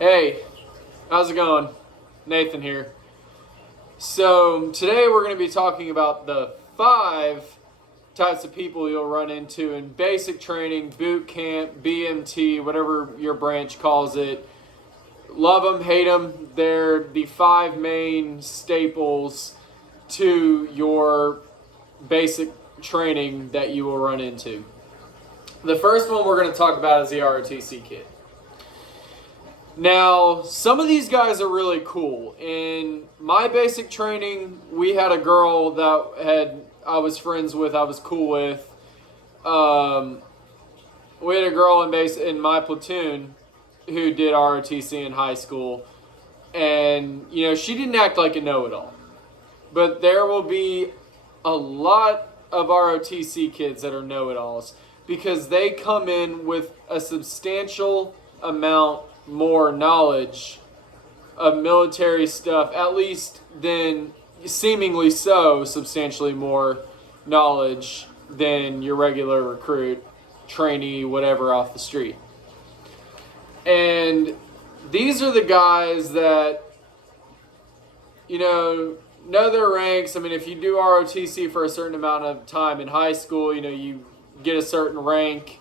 Hey, how's it going? Nathan here. So today we're going to be talking about the 5 types of people you'll run into in basic training, boot camp, BMT, whatever your branch calls it. Love them, hate them. They're the 5 main staples to your basic training that you will run into. The first one we're going to talk about is the ROTC kit. Now, some of these guys are really cool. In my basic training, we had a girl that I was friends with, I was cool with. We had a girl in my platoon who did ROTC in high school. And, she didn't act like a know-it-all. But there will be a lot of ROTC kids that are know-it-alls because they come in with a substantial amount more knowledge of military stuff, at least than seemingly so substantially more knowledge than your regular recruit, trainee, whatever off the street. And these are the guys that, know their ranks. I mean, if you do ROTC for a certain amount of time in high school, you get a certain rank.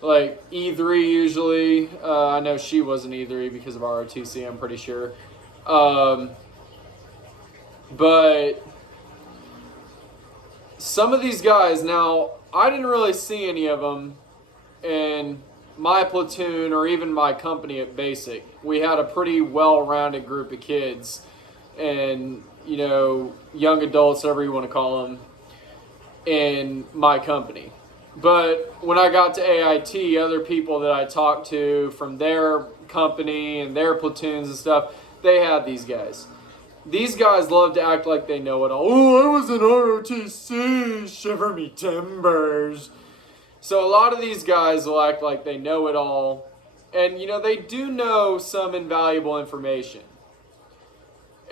Like E3 usually. I know she was an E3 because of ROTC, I'm pretty sure. But some of these guys, now, I didn't really see any of them in my platoon or even my company at Basic. We had a pretty well-rounded group of kids and, young adults, whatever you want to call them, in my company. But when I got to AIT, other people that I talked to from their company and their platoons and stuff, they had these guys. These guys love to act like they know it all. Oh, I was in ROTC, shiver me timbers. So a lot of these guys will act like they know it all. And, they do know some invaluable information.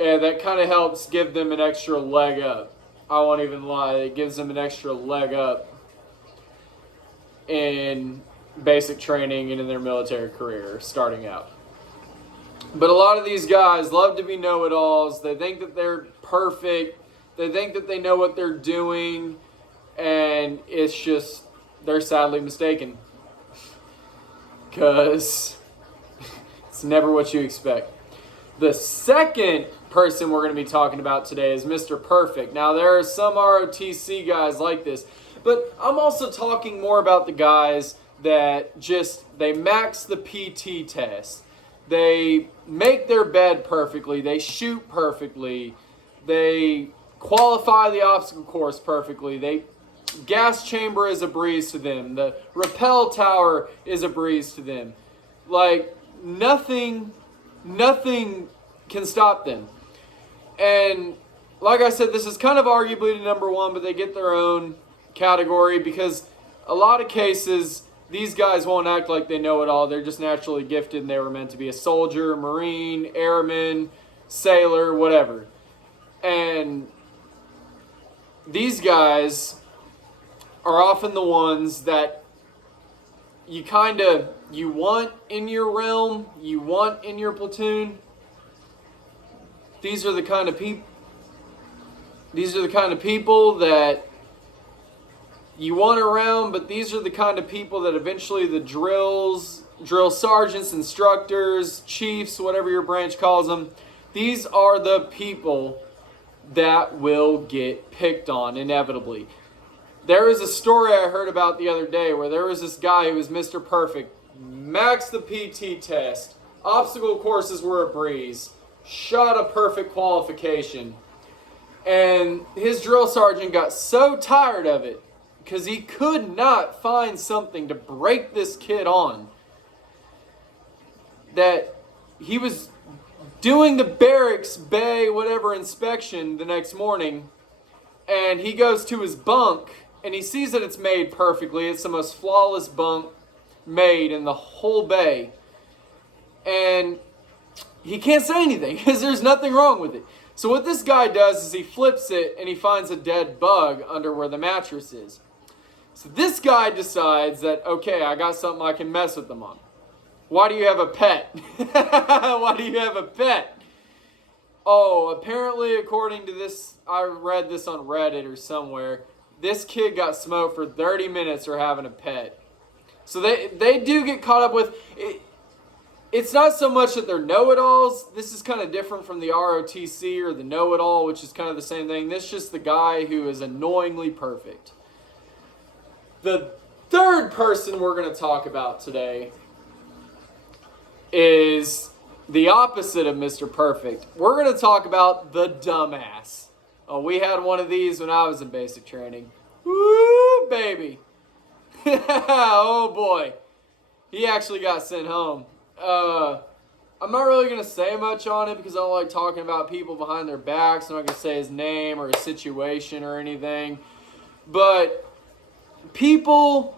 And that kind of helps give them an extra leg up. I won't even lie, it gives them an extra leg up in basic training and in their military career starting out. But a lot of these guys love to be know-it-alls. They think that they're perfect. They think that they know what they're doing. And it's just, they're sadly mistaken. Because it's never what you expect. The second person we're going to be talking about today is Mr. Perfect. Now, there are some ROTC guys like this. But I'm also talking more about the guys that they max the PT test. They make their bed perfectly. They shoot perfectly. They qualify the obstacle course perfectly. Gas chamber is a breeze to them. The rappel tower is a breeze to them. Like, nothing can stop them. And like I said, this is kind of arguably the number one, but they get their own category because a lot of cases these guys won't act like they know it all. They're just naturally gifted and they were meant to be a soldier, Marine, airman, sailor, whatever. And these guys are often the ones that you want in your realm, you want in your platoon. These are the kind of people that you want around, but these are the kind of people that eventually the drill sergeants, instructors, chiefs, whatever your branch calls them, these are the people that will get picked on inevitably. There is a story I heard about the other day where there was this guy who was Mr. Perfect, maxed the PT test, obstacle courses were a breeze, shot a perfect qualification, and his drill sergeant got so tired of it because he could not find something to break this kid on, that he was doing the barracks bay whatever inspection the next morning, and he goes to his bunk and he sees that it's made perfectly. It's the most flawless bunk made in the whole bay, and he can't say anything because there's nothing wrong with it. So what this guy does is he flips it and he finds a dead bug under where the mattress is. So this guy decides that, okay, I got something I can mess with them on. Why do you have a pet? Why do you have a pet? Oh, apparently, according to this, I read this on Reddit or somewhere, this kid got smoked for 30 minutes for having a pet. So they do get caught up with it. It's not so much that they're know-it-alls. This is kind of different from the ROTC or the know-it-all, which is kind of the same thing. This is just the guy who is annoyingly perfect. The third person we're going to talk about today is the opposite of Mr. Perfect. We're going to talk about the dumbass. Oh, we had one of these when I was in basic training. Woo, baby. Oh, boy. He actually got sent home. I'm not really going to say much on it because I don't like talking about people behind their backs. I'm not going to say his name or his situation or anything. But people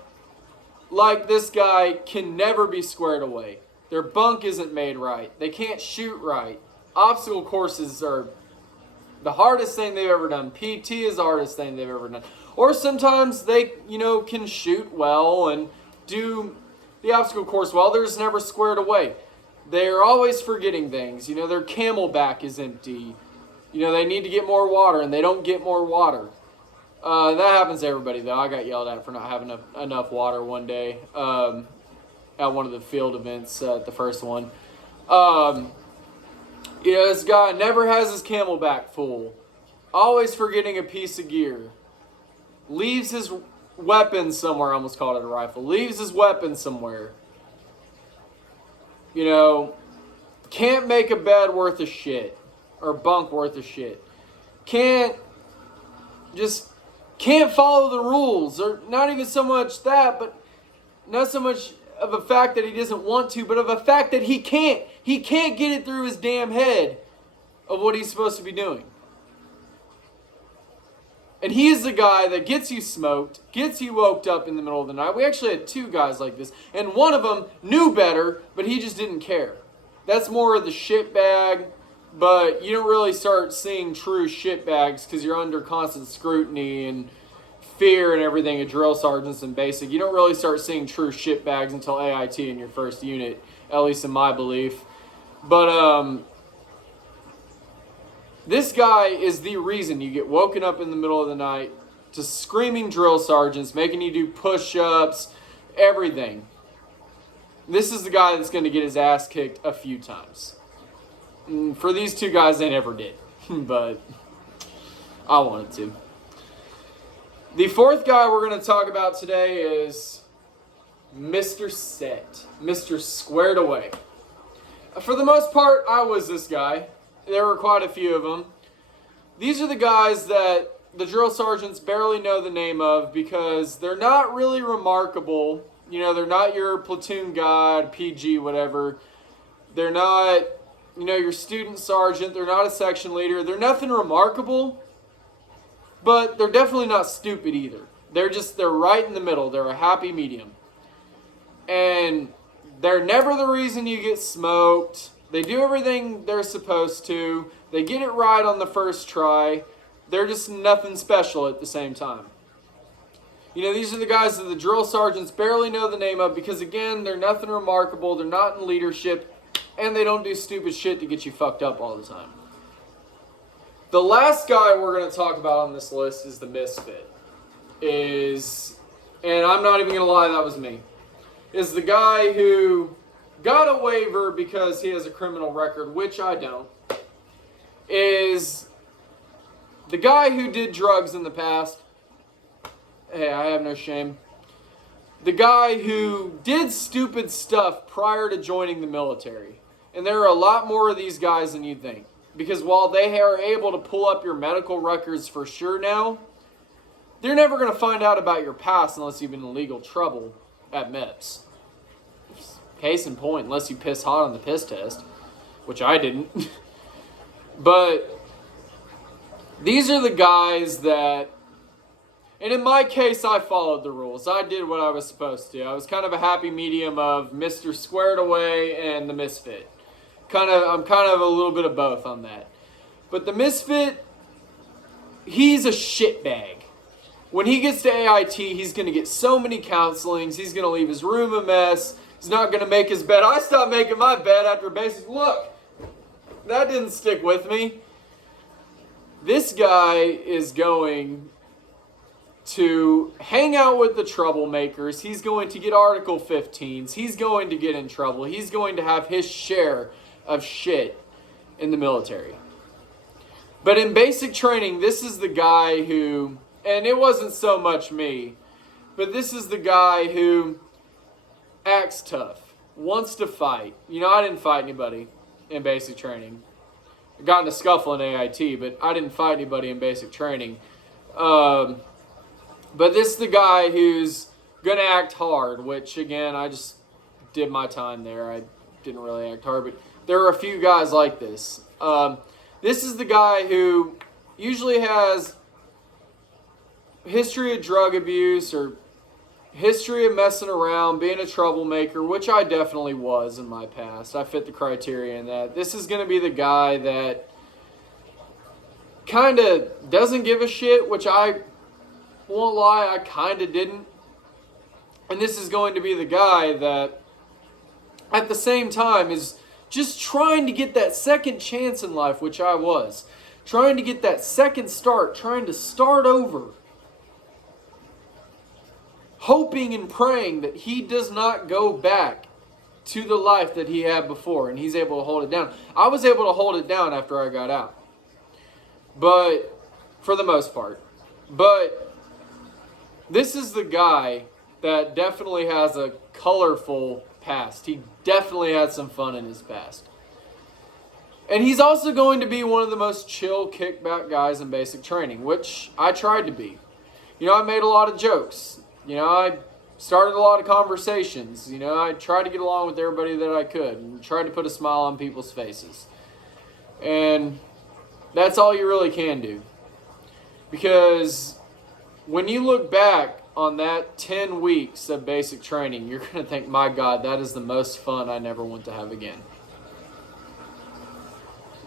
like this guy can never be squared away. Their bunk isn't made right. They can't shoot right. Obstacle courses are the hardest thing they've ever done. PT is the hardest thing they've ever done. Or sometimes they, can shoot well and do the obstacle course well. They're just never squared away. They're always forgetting things. Their camelback is empty. They need to get more water and they don't get more water. That happens to everybody, though. I got yelled at for not having enough water one day at one of the field events, the first one. This guy never has his camelback full. Always forgetting a piece of gear. Leaves his weapon somewhere. I almost called it a rifle. Leaves his weapon somewhere. Can't make a bed worth of shit. Or bunk worth of shit. Can't follow the rules. Or not even so much that, but not so much of a fact that he doesn't want to, but of a fact that he can't. He can't get it through his damn head of what he's supposed to be doing. And he is the guy that gets you smoked, gets you woke up in the middle of the night. We actually had two guys like this, and one of them knew better, but he just didn't care. That's more of the shitbag, but you don't really start seeing true shitbags because you're under constant scrutiny and fear and everything of drill sergeants and basic. You don't really start seeing true shitbags until AIT in your first unit, at least in my belief. But this guy is the reason you get woken up in the middle of the night to screaming drill sergeants, making you do push-ups, everything. This is the guy that's going to get his ass kicked a few times. And for these two guys, they never did. But I wanted to. The fourth guy we're going to talk about today is Mr. Set. Mr. Squared Away. For the most part, I was this guy. There were quite a few of them. These are the guys that the drill sergeants barely know the name of because they're not really remarkable. They're not your platoon guide, PG, whatever. They're not, your student sergeant. They're not a section leader. They're nothing remarkable, but they're definitely not stupid either. They're right in the middle. They're a happy medium. And they're never the reason you get smoked. They do everything they're supposed to. They get it right on the first try. They're just nothing special at the same time. These are the guys that the drill sergeants barely know the name of because, again, they're nothing remarkable. They're not in leadership, and they don't do stupid shit to get you fucked up all the time. The last guy we're going to talk about on this list is the misfit. And I'm not even going to lie, that was me. Is the guy who got a waiver because he has a criminal record, which I don't. Is the guy who did drugs in the past. Hey, I have no shame. The guy who did stupid stuff prior to joining the military. And there are a lot more of these guys than you think. Because while they are able to pull up your medical records for sure now, they're never going to find out about your past unless you've been in legal trouble at MEPS. Case in point, unless you piss hot on the piss test, which I didn't. But these are the guys that, and in my case, I followed the rules. I did what I was supposed to. I was kind of a happy medium of Mr. Squared Away and the misfit. I'm kind of a little bit of both on that. But the misfit, he's a shitbag. When he gets to AIT, he's going to get so many counselings. He's going to leave his room a mess. He's not going to make his bed. I stopped making my bed after basic. Look, that didn't stick with me. This guy is going to hang out with the troublemakers. He's going to get Article 15s. He's going to get in trouble. He's going to have his share of shit in the military. But in basic training, this is the guy who, and it wasn't so much me, but this is the guy who acts tough, wants to fight. You know, I didn't fight anybody in basic training. I got in a scuffle in AIT, but I didn't fight anybody in basic training. But this is the guy who's going to act hard, which, again, I just did my time there. I didn't really act hard, but there are a few guys like this. This is the guy who usually has history of drug abuse or history of messing around, being a troublemaker, which I definitely was in my past. I fit the criteria in that. This is going to be the guy that kind of doesn't give a shit, which I won't lie, I kind of didn't. And this is going to be the guy that at the same time is just trying to get that second chance in life, which I was. Trying to get that second start, trying to start over. Hoping and praying that he does not go back to the life that he had before, and he's able to hold it down. I was able to hold it down after I got out. But, for the most part. But, this is the guy that definitely has a colorful past. He definitely had some fun in his past. And he's also going to be one of the most chill kickback guys in basic training, which I tried to be. You know, I made a lot of jokes. You know, I started a lot of conversations. You know, I tried to get along with everybody that I could and tried to put a smile on people's faces. And that's all you really can do. Because when you look back on that 10 weeks of basic training, you're going to think, my God, that is the most fun I never want to have again.